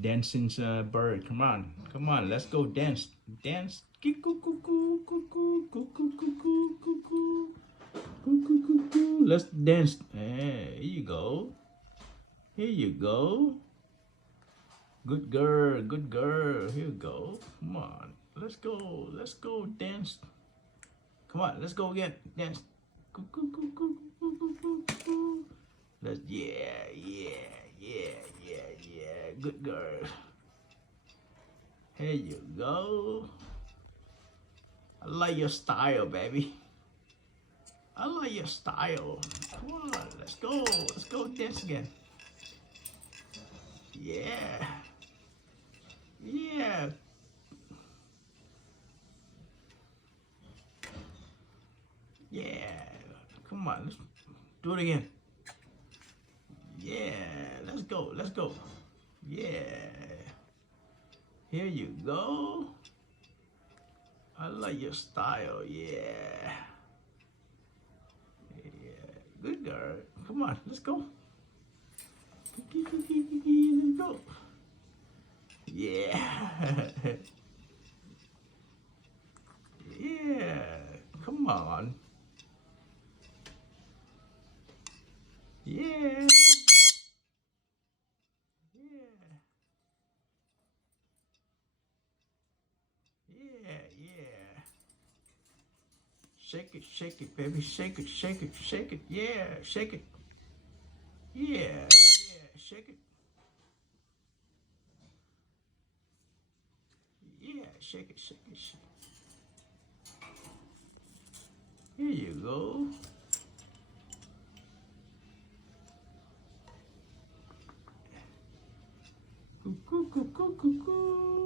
Dancing bird. Come on. Come on. Let's go dance. Dance. Cuckoo, cuckoo, cuckoo, cuckoo, cuckoo, cuckoo. Cuckoo, cuckoo. Let's dance. Here you go. Here you go. Good girl. Good girl. Here you go. Come on. Let's go. Let's go dance. Come on. Let's go again. Dance. Cuckoo, cuckoo, cuckoo, cuckoo, cuckoo. Let's, yeah, yeah, yeah, yeah, yeah. Good girl. Here you go. I like your style, baby. I like your style. Come on, let's go. Let's go dance again. Yeah. Yeah. Yeah. Come on, let's do it again. Yeah. Let's go. Let's go. Yeah. Here you go. I like your style. Yeah. Yeah. Good girl. Come on, let's go. Let's go. Yeah. Yeah. Come on. Yeah. Yeah. Yeah. Yeah. Shake it, baby. Shake it, shake it, shake it. Yeah. Shake it. Yeah. Yeah. Shake it. Yeah. Shake it, shake it, shake it. Here you go. Cuckoo, cuckoo, cuckoo.